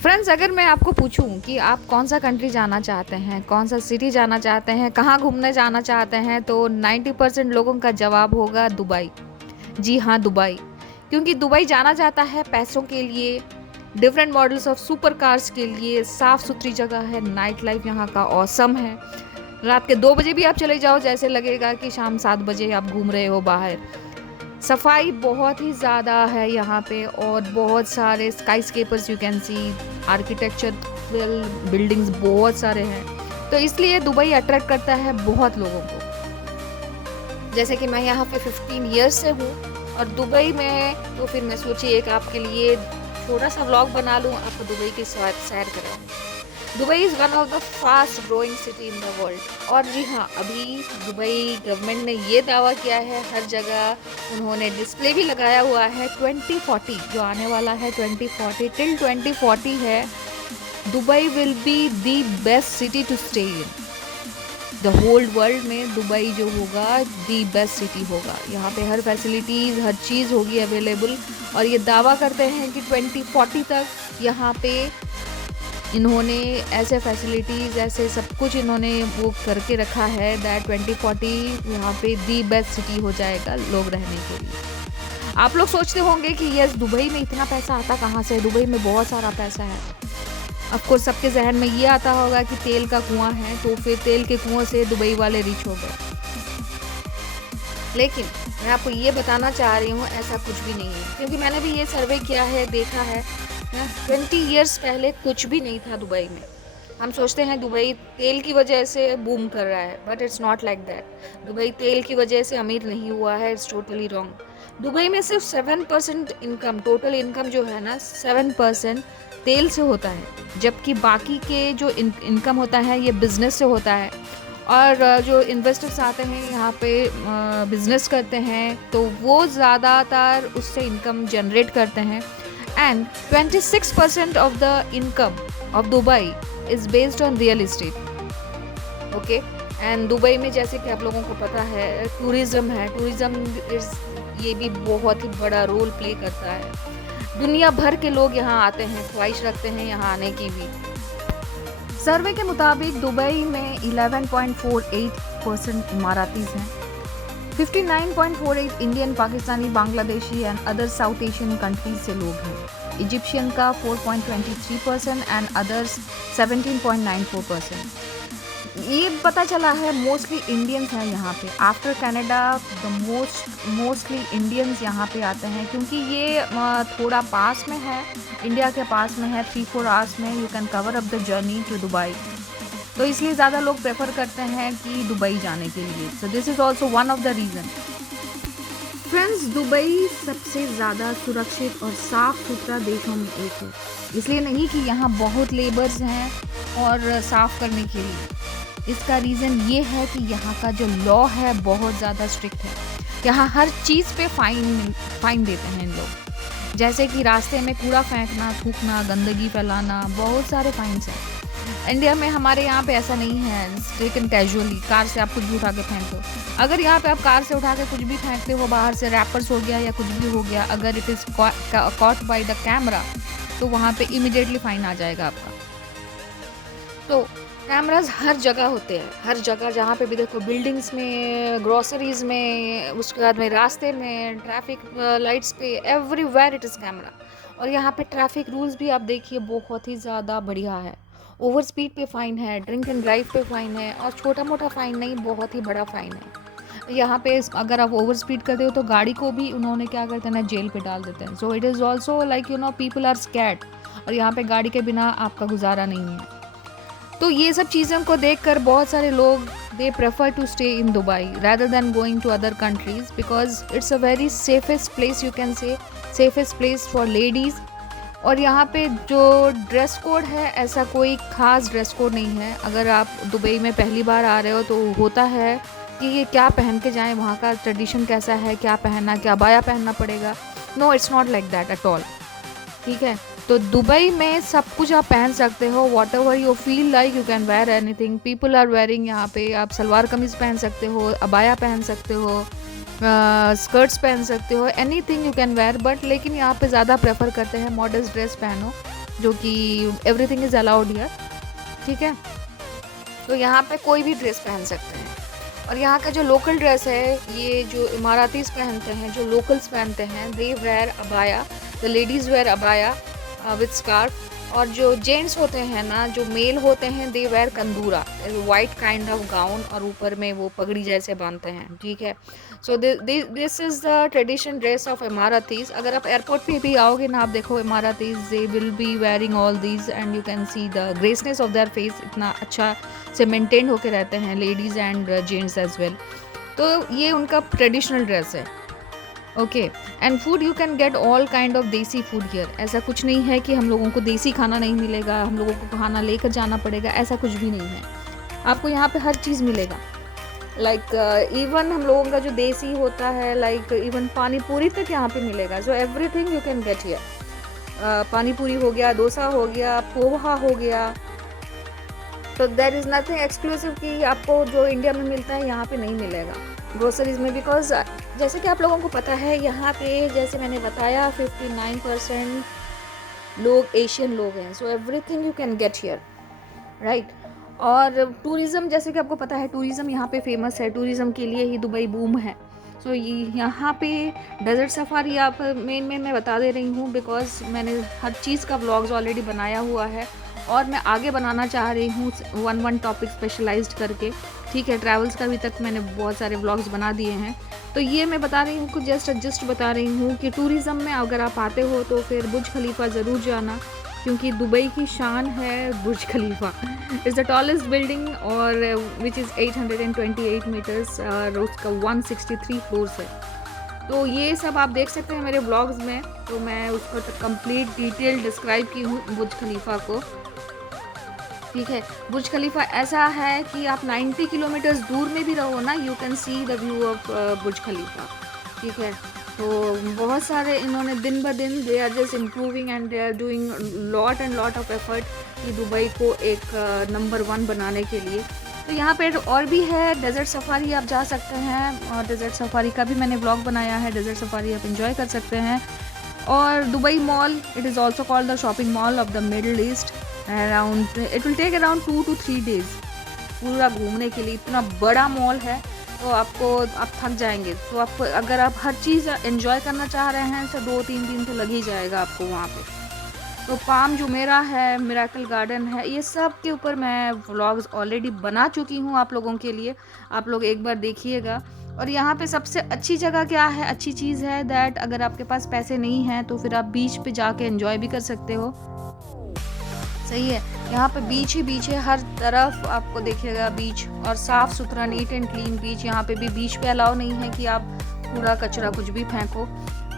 Friends, अगर मैं आपको पूछूं कि आप कौन सा कंट्री जाना चाहते हैं, कौन सा सिटी जाना चाहते हैं, कहाँ घूमने जाना चाहते हैं, तो 90% लोगों का जवाब होगा दुबई। जी हाँ, दुबई। क्योंकि दुबई जाना जाता है पैसों के लिए, different models of super cars के लिए, साफ सुथरी जगह है, नाइट लाइफ यहाँ का ऑसम है। रात के 2 बजे भी आप चले जाओ, जैसे लगेगा कि शाम 7 बजे आप घूम रहे हो बाहर। सफाई बहुत ही ज़्यादा है यहाँ पे, और बहुत सारे skyscrapers you can see, architectural buildings बहुत सारे हैं। तो इसलिए दुबई अट्रैक्ट करता है बहुत लोगों को। जैसे कि मैं यहाँ पे 15 ईयर्स से हूँ, और दुबई में तो फिर मैं सोची एक आपके लिए छोटा सा व्लॉग बना लूँ, आपको दुबई की सैर कराऊँ। Dubai is one of the fast growing city in the world. और जी हाँ, अभी दुबई गवर्नमेंट ने ये दावा किया है, हर जगह उन्होंने डिस्प्ले भी लगाया हुआ है, 2040 जो आने वाला है, 2040 टिल 2040 है, Dubai will be the best city to stay in the whole world में। दुबई जो होगा दी बेस्ट सिटी होगा, यहाँ पे हर फैसिलिटीज़, हर चीज़ होगी अवेलेबल। और ये दावा करते हैं कि 2040 तक यहाँ पे इन्होंने ऐसे फैसिलिटीज़, ऐसे सब कुछ इन्होंने वो करके रखा है दैट 2040 यहाँ पे दी बेस्ट सिटी हो जाएगा लोग रहने के लिए। आप लोग सोचते होंगे कि यस, दुबई में इतना पैसा आता कहाँ से, दुबई में बहुत सारा पैसा है। ऑफकोर्स सबके जहन में ये आता होगा कि तेल का कुआं है, तो फिर तेल के कुआं से दुबई वाले रिच हो गए। लेकिन मैं आपको ये बताना चाह रही हूँ, ऐसा कुछ भी नहीं है, क्योंकि मैंने भी ये सर्वे किया है, देखा है। 20 ईयर्स पहले कुछ भी नहीं था दुबई में। हम सोचते हैं दुबई तेल की वजह से बूम कर रहा है, but it's not like that. Dubai तेल की वजह से अमीर नहीं हुआ है, इट्स टोटली रॉन्ग। दुबई में सिर्फ 7% इनकम, टोटल इनकम जो है ना, 7% तेल से होता है, जबकि बाकी के जो इनकम होता है ये बिजनेस से होता है। और जो इन्वेस्टर्स आते हैं यहाँ पे बिजनेस करते हैं, तो वो ज़्यादातर उससे इनकम जनरेट करते हैं। And 26% of the income of Dubai is based on real estate. Okay, and Dubai में जैसे कि आप लोगों को पता है टूरिज़्म है, टूरिज़्म ये भी बहुत ही बड़ा रोल प्ले करता है। दुनिया भर के लोग यहाँ आते हैं, ख्वाहिश रखते हैं यहाँ आने की भी। सर्वे के मुताबिक दुबई में 11.48% इमारातीज़ हैं, 59.48 Indian, Pakistani, Bangladeshi and other south Asian countries से लोग हैं। इजिप्शियन का 4.23% एंड अदर्स 17.94%। ये पता चला है मोस्टली इंडियंस हैं यहाँ पे। After Canada the mostly Indians यहाँ पे आते हैं, क्योंकि ये थोड़ा पास में है, इंडिया के पास में है। 3-4 आवर्स में you can cover up the journey to Dubai, तो इसलिए ज़्यादा लोग प्रेफर करते हैं कि दुबई जाने के लिए। सो this is also one of the reason. Friends, Dubai सबसे ज़्यादा सुरक्षित और साफ़ सुथरा देशों में एक है। इसलिए नहीं कि यहाँ बहुत लेबर्स हैं और साफ़ करने के लिए, इसका रीज़न ये है कि यहाँ का जो लॉ है बहुत ज़्यादा स्ट्रिक्ट है। यहाँ हर चीज़ पे फाइन देते हैं इन लोग। जैसे कि रास्ते में कूड़ा फेंकना, थूकना, गंदगी फैलाना, बहुत सारे फाइन्स हैं। इंडिया में हमारे यहाँ पे ऐसा नहीं है, टेकन कैजुअली, कार से आप कुछ भी उठा के फेंक दो। अगर यहाँ पे आप कार से उठा के कुछ भी फेंकते हो, बाहर से रैपर्स हो गया या कुछ भी हो गया, अगर it is caught by the camera, तो वहाँ पे इमिडिएटली फाइन आ जाएगा आपका। तो कैमराज हर जगह होते हैं, हर जगह जहाँ पे भी देखो, बिल्डिंग्स में, ग्रोसरीज में, उसके बाद में रास्ते में, ट्रैफिक लाइट्स पे, एवरीवेयर इट इज़ कैमरा। और यहाँ पे ट्रैफिक रूल्स भी आप देखिए बहुत ही ज़्यादा बढ़िया है। ओवर स्पीड पे फ़ाइन है, ड्रिंक एंड ड्राइव पे फ़ाइन है, और छोटा मोटा फ़ाइन नहीं, बहुत ही बड़ा फ़ाइन है। यहाँ पे अगर आप ओवर स्पीड करते हो तो गाड़ी को भी उन्होंने क्या करते हैं ना, जेल पे डाल देते हैं। So it is also like people are scared, और यहाँ पे गाड़ी के बिना आपका गुजारा नहीं है। तो ये सब चीज़ों को देखकर बहुत सारे लोग they prefer to stay in Dubai rather than going to other countries, because it's a very safest place, you can say safest place for ladies। और यहाँ पे जो ड्रेस कोड है, ऐसा कोई ख़ास ड्रेस कोड नहीं है। अगर आप दुबई में पहली बार आ रहे हो तो होता है कि ये क्या पहन के जाएं, वहाँ का ट्रेडिशन कैसा है, क्या पहनना, क्या अबाया पहनना पड़ेगा। No, it's not like that at all. ठीक है, तो दुबई में सब कुछ आप पहन सकते हो, whatever you feel like you can wear anything. People are wearing, यहाँ पे आप सलवार कमीज़ पहन सकते हो, अबाया पहन सकते हो, स्कर्ट्स पहन सकते हो, anything you can where. But लेकिन यहाँ पे ज़्यादा प्रेफर करते हैं मॉडर्न ड्रेस पहनो, जो कि एवरीथिंग इज़ अलाउड हियर, ठीक है। तो यहाँ पे कोई भी ड्रेस पहन सकते हैं। और यहाँ का जो लोकल ड्रेस है, ये जो इमारातीज़ पहनते हैं, जो लोकल्स पहनते हैं, they wear abaya, the ladies wear abaya with scarf. और जो जेंट्स होते हैं ना, जो मेल होते हैं, they wear kandura, white kind of gown, और ऊपर में वो पगड़ी जैसे बांधते हैं, ठीक है। So this is the tradition dress of Emiratis. अगर आप एयरपोर्ट पे भी आओगे ना, आप देखो Emiratis, they will be wearing all these and you can see the graceness of their face, इतना अच्छा से मेंटेन होके रहते हैं ladies and gents as well. तो ये उनका ट्रेडिशनल ड्रेस है, okay. And food you can get all kind of desi food here. ऐसा कुछ नहीं है कि हम लोगों को देसी खाना नहीं मिलेगा, हम लोगों को खाना लेकर जाना पड़ेगा, ऐसा कुछ भी नहीं है। आपको यहाँ पे हर चीज़ मिलेगा, लाइक इवन हम लोगों का जो देसी होता है, लाइक इवन पानी पूरी तक यहाँ पे मिलेगा। So everything you can get here. पानी पूरी हो गया, डोसा हो गया, पोहा हो गया। तो देर इज़ नथिंग एक्सक्लूसिव कि आपको जो इंडिया में मिलता है यहाँ पे नहीं मिलेगा ग्रोसरीज में, बिकॉज जैसे कि आप लोगों को पता है यहाँ पे, जैसे मैंने बताया, 59% लोग एशियन लोग हैं। So everything you can get here, right. और टूरिज़्म, जैसे कि आपको पता है, टूरिज़्म यहाँ पे फेमस है, टूरिज़्म के लिए ही दुबई बूम है। सो यहाँ पे डेजर्ट सफारी आप मेन मैं बता दे रही हूँ, बिकॉज मैंने हर चीज़ का व्लॉग्स ऑलरेडी बनाया हुआ है, और मैं आगे बनाना चाह रही हूँ वन टॉपिक स्पेशलाइज्ड करके, ठीक है। ट्रैवल्स का भी तक मैंने बहुत सारे व्लॉग्स बना दिए हैं। तो ये मैं बता रही हूँ, कुछ जस्ट बता रही हूँ कि टूरिज़्म में अगर आप आते हो तो फिर बुर्ज खलीफा ज़रूर जाना, क्योंकि दुबई की शान है बुर्ज खलीफा। इज़ द टॉलेस्ट बिल्डिंग, और विच इज़ 828 मीटर्स, और उसका 163 फ्लोर्स है। तो ये सब आप देख सकते हैं मेरे व्लॉग्स में। तो मैं उसको कंप्लीट डिटेल डिस्क्राइब की हूँ बुर्ज खलीफा को, ठीक है। बुर्ज खलीफा ऐसा है कि आप 90 किलोमीटर्स दूर में भी रहो ना, you can see the view of Burj Khalifa, ठीक है। तो बहुत सारे इन्होंने दिन ब दिन they are just improving and they are doing lot of effort कि दुबई को एक नंबर 1 बनाने के लिए। तो यहाँ पे और भी है, डेजर्ट सफारी आप जा सकते हैं, और डेजर्ट सफारी का भी मैंने ब्लॉग बनाया है। डेजर्ट सफारी आप इंजॉय कर सकते हैं। और Dubai mall, it is also called the shopping mall of the Middle East. Around it will take around 2 to 3 days पूरा घूमने के लिए। इतना बड़ा मॉल है, तो आप थक जाएंगे। तो आप अगर आप हर चीज़ एंजॉय करना चाह रहे हैं तो 2-3 दिन तो लग ही जाएगा आपको वहाँ पे। तो पाम जुमेरा है, मिराकल गार्डन है, ये सब के ऊपर मैं व्लॉग्स ऑलरेडी बना चुकी हूँ आप लोगों के लिए। आप लोग एक बार देखिएगा। और यहाँ पे सबसे अच्छी जगह क्या है, अच्छी चीज़ है दैट अगर आपके पास पैसे नहीं हैं तो फिर आप बीच पे जाके एंजॉय भी कर सकते हो, सही है। यहाँ पे बीच ही बीच है, हर तरफ आपको देखिएगा बीच, और साफ़ सुथरा नीट एंड क्लीन बीच। यहाँ पे भी बीच पे अलाउ नहीं है कि आप कूड़ा कचरा कुछ भी फेंको।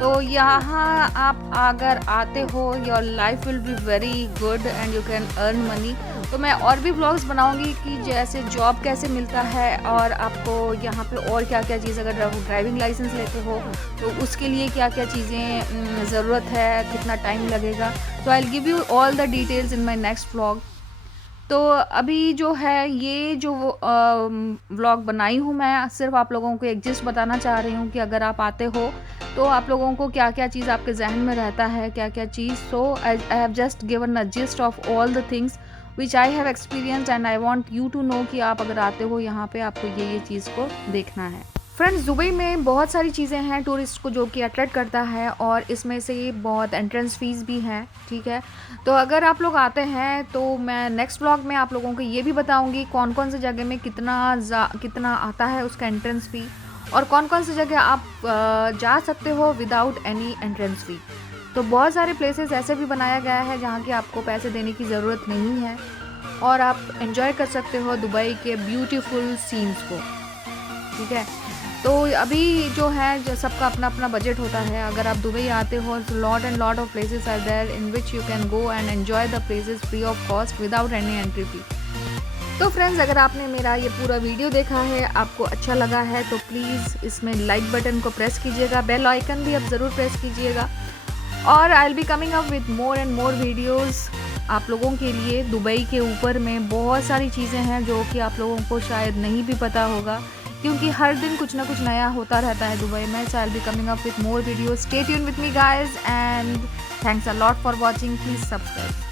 तो यहाँ आप अगर आते हो, your life will be very good and you can earn money. तो मैं और भी व्लॉग्स बनाऊंगी कि जैसे जॉब कैसे मिलता है, और आपको यहाँ पे और क्या क्या चीज़, अगर ड्राइविंग लाइसेंस लेते हो तो उसके लिए क्या क्या चीज़ें ज़रूरत है, कितना टाइम लगेगा। तो I will give you all the details in my next vlog. तो अभी जो है ये जो व्लॉग बनाई हूँ, मैं सिर्फ आप लोगों को एक जिस्ट बताना चाह रही हूँ कि अगर आप आते हो तो आप लोगों को क्या क्या चीज़ आपके जहन में रहता है, क्या क्या चीज़। So I have just given a gist of all the things which I have experience and I want you to know कि आप अगर आते हो यहाँ पे आपको ये चीज़ को देखना है। फ्रेंड्स, दुबई में बहुत सारी चीज़ें हैं टूरिस्ट को जो कि अट्रैक्ट करता है, और इसमें से बहुत एंट्रेंस फ़ीस भी है, ठीक है। तो अगर आप लोग आते हैं तो मैं नेक्स्ट व्लॉग में आप लोगों को ये भी बताऊंगी कौन कौन सी जगह में कितना आता है उसका एंट्रेंस फ़ी, और कौन कौन सी जगह आप जा सकते हो विदाउट एनी एंट्रेंस फ़ी। तो बहुत सारे प्लेसेस ऐसे भी बनाया गया है जहाँ की आपको पैसे देने की ज़रूरत नहीं है, और आप एंजॉय कर सकते हो दुबई के ब्यूटीफुल सीन्स को, ठीक है। तो अभी जो है, जो सबका अपना अपना बजट होता है। अगर आप दुबई आते हो, lot of places are there in which you can go and enjoy the places free of cost without any entry fee. तो फ्रेंड्स, अगर आपने मेरा ये पूरा वीडियो देखा है, आपको अच्छा लगा है, तो प्लीज़ इसमें लाइक बटन को प्रेस कीजिएगा, बेल आइकन भी आप ज़रूर प्रेस कीजिएगा, और आई will be coming up with more and more videos आप लोगों के लिए। दुबई के ऊपर में बहुत सारी चीज़ें हैं जो कि आप लोगों को शायद नहीं भी पता होगा, क्योंकि हर दिन कुछ ना कुछ नया होता रहता है दुबई में। So I will be coming up with more videos. Stay tuned with me guys, and thanks a lot for watching. Please subscribe.